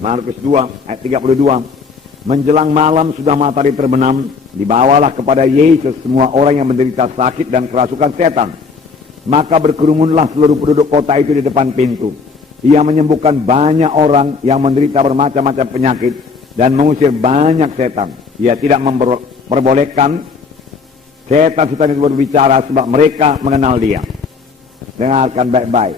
Markus 2 ayat 32. Menjelang malam sudah matahari terbenam, dibawalah kepada Yesus semua orang yang menderita sakit dan kerasukan setan. Maka berkerumunlah seluruh penduduk kota itu di depan pintu. Ia menyembuhkan banyak orang yang menderita bermacam-macam penyakit dan mengusir banyak setan. Ia tidak memperbolehkan setan-setan itu berbicara sebab mereka mengenal dia. Dengarkan baik-baik.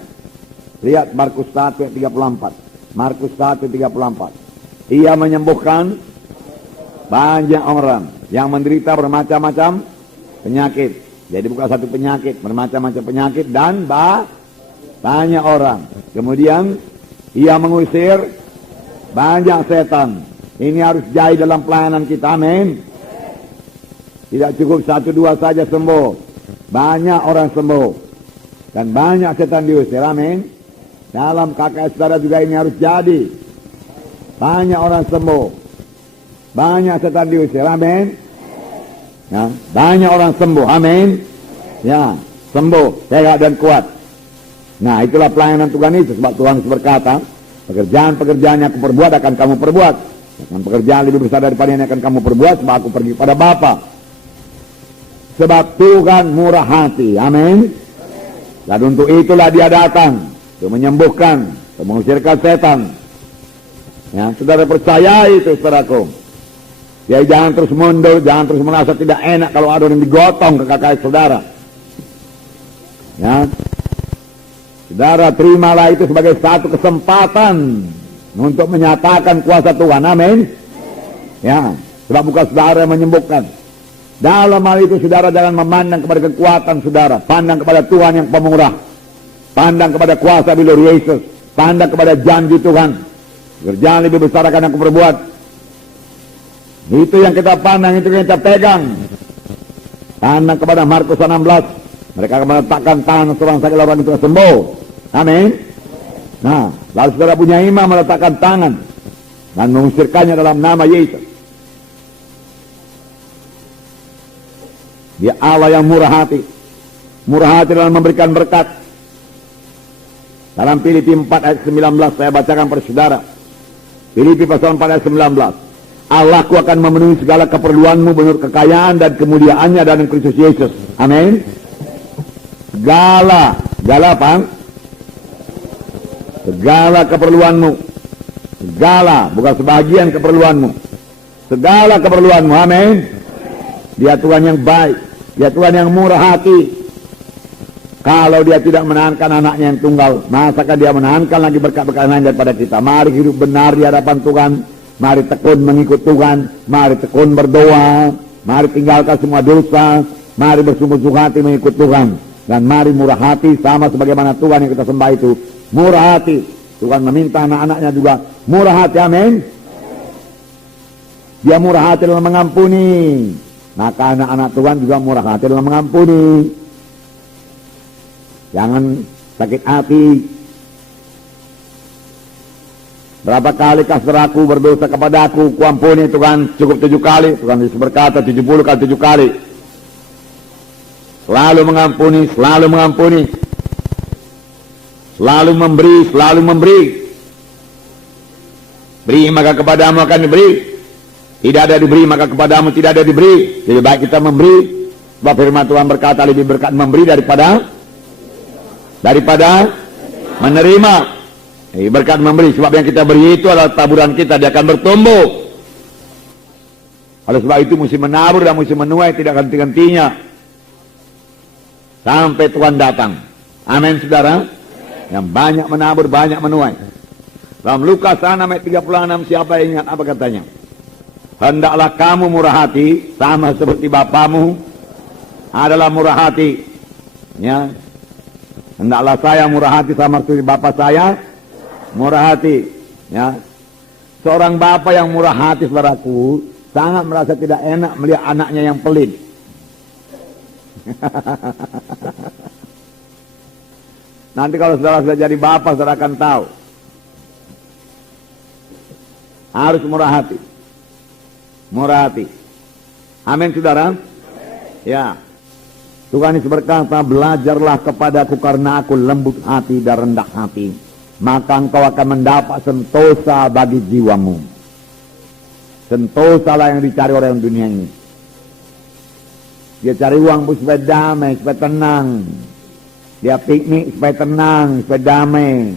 Lihat Markus 1 ayat 34. Markus 1 ayat 34. Ia menyembuhkan banyak orang yang menderita bermacam-macam penyakit. Jadi bukan satu penyakit, bermacam-macam penyakit dan banyak orang. Kemudian ia mengusir banyak setan. Ini harus jadi dalam pelayanan kita, amin. Tidak cukup 1-2 saja sembuh, banyak orang sembuh dan banyak setan diusir, amin. Dalam KKS saudara juga ini harus jadi. Banyak orang sembuh, banyak setan diusir, amin. Ya, banyak orang sembuh, amin. Ya, sembuh, sehat dan kuat. Nah, itulah pelayanan Tuhan itu. Sebab Tuhan berkata, pekerjaan-pekerjaan yang aku perbuat akan kamu perbuat. Dan pekerjaan lebih besar daripada yang akan kamu perbuat, sebab aku pergi pada Bapa. Sebab Tuhan murah hati, amin. Dan untuk itulah dia datang, untuk menyembuhkan, untuk mengusirkan setan. Ya, saudara percaya itu, saudaraku. Ya, jangan terus mundur, jangan terus merasa tidak enak kalau ada yang digotong ke KKS saudara. Ya, saudara terimalah itu sebagai satu kesempatan untuk menyatakan kuasa Tuhan, amin. Ya, sebab bukan saudara yang menyembuhkan. Dalam hal itu saudara jangan memandang kepada kekuatan saudara, pandang kepada Tuhan yang pemurah, pandang kepada kuasa bilur Yesus, pandang kepada janji Tuhan. Kerjaan lebih besar akan aku perbuat. Itu yang kita pandang, itu yang kita pegang. Pandang kepada Markus 16. Mereka akan meletakkan tangan seorang sakit, orang itu sembuh. Amin. Nah, lalu saudara punya imam meletakkan tangan dan mengusirkannya dalam nama Yesus. Dia Allah yang murah hati. Murah hati dalam memberikan berkat. Dalam Filipi 4 ayat 19 saya bacakan pada saudara. Filipi pasal 4 ayat 19. Allahku akan memenuhi segala keperluanmu menurut kekayaan dan kemuliaannya dalam Kristus Yesus. Amin. Segala apa? Segala keperluanmu. Segala, bukan sebagian keperluanmu. Segala keperluanmu, amin. Dia Tuhan yang baik. Dia Tuhan yang murah hati. Kalau dia tidak menahankan anaknya yang tunggal, masakan dia menahankan lagi berkat-berkat lain daripada kita. Mari hidup benar di hadapan Tuhan. Mari tekun mengikut Tuhan, mari tekun berdoa, mari tinggalkan semua dosa, mari bersungguh-sungguh hati mengikut Tuhan, dan mari murah hati sama sebagaimana Tuhan yang kita sembah itu murah hati. Tuhan meminta anak-anaknya juga murah hati, amin. Dia murah hati dalam mengampuni, maka anak-anak Tuhan juga murah hati dalam mengampuni. Jangan sakit hati. Berapa kali saudaraku berdosa kepada aku, kuampuni Tuhan, cukup 7 kali. Tuhan Yesus berkata 70 kali 7 kali. Selalu mengampuni, selalu mengampuni. Selalu memberi, selalu memberi. Beri maka kepadamu akan diberi. Tidak ada diberi maka kepadamu tidak ada diberi. Lebih baik kita memberi. Sebab firman Tuhan berkata lebih berkat memberi daripada menerima. Berkat memberi, sebab yang kita beri itu adalah taburan kita, dia akan bertumbuh. Oleh sebab itu mesti menabur dan mesti menuai, tidak henti-hentinya sampai Tuhan datang. Amin saudara. Yang banyak menabur, banyak menuai. Dalam Lukas 6 ayat 36, siapa yang ingat apa katanya? Hendaklah kamu murah hati sama seperti Bapamu adalah murah hati. Ya. Hendaklah saya murah hati sama seperti Bapa saya murah hati. Ya. Seorang bapa yang murah hati, saudaraku, sangat merasa tidak enak melihat anaknya yang pelit. Nanti kalau saudara sudah jadi bapak, saudara akan tahu. Harus murah hati. Murah hati. Amin saudara. Ya. Tuhan Yesus berkata, belajarlah kepadaku karena aku lembut hati dan rendah hati. maka engkau akan mendapat sentosa bagi jiwamu. Sentosa lah yang dicari orang dunia ini. Dia cari uang supaya damai, supaya tenang. Dia piknik supaya tenang, supaya damai.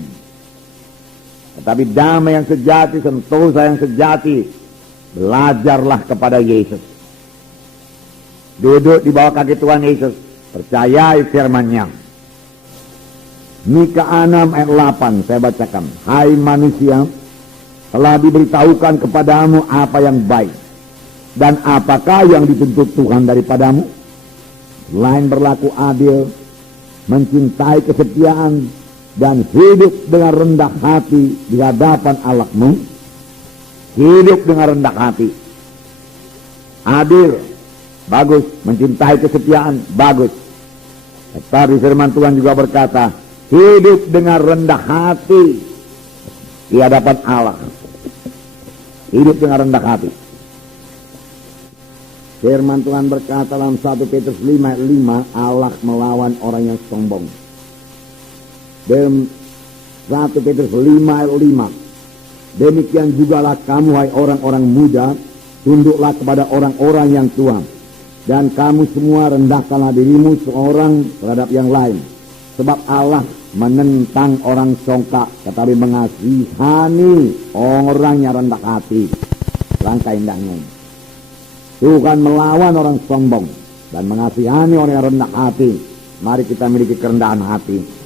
Tetapi damai yang sejati, sentosa yang sejati, belajarlah kepada Yesus. Duduk di bawah kaki Tuhan Yesus, percayai firman-Nya. Mika 6 ayat 8 saya bacakan. Hai manusia, telah diberitahukan kepadamu apa yang baik, dan apakah yang dituntut Tuhan daripadamu, selain berlaku adil, mencintai kesetiaan, dan hidup dengan rendah hati di hadapan Allahmu. Hidup dengan rendah hati, adil, bagus. Mencintai kesetiaan, bagus. Tetapi firman Tuhan juga berkata, hidup dengan rendah hati di hadapan Allah. Hidup dengan rendah hati. Firman Tuhan berkata dalam 1 Petrus 5 ayat 5, Allah melawan orang yang sombong. Dalam 1 Petrus 5 ayat 5, demikian jugalah kamu, hai orang-orang muda, tunduklah kepada orang-orang yang tua, dan kamu semua rendahkanlah dirimu seorang terhadap yang lain. Sebab Allah menentang orang songkak, tetapi mengasihani orang yang rendah hati. Langkah indahnya. Tuhan melawan orang sombong dan mengasihani orang yang rendah hati. Mari kita miliki kerendahan hati.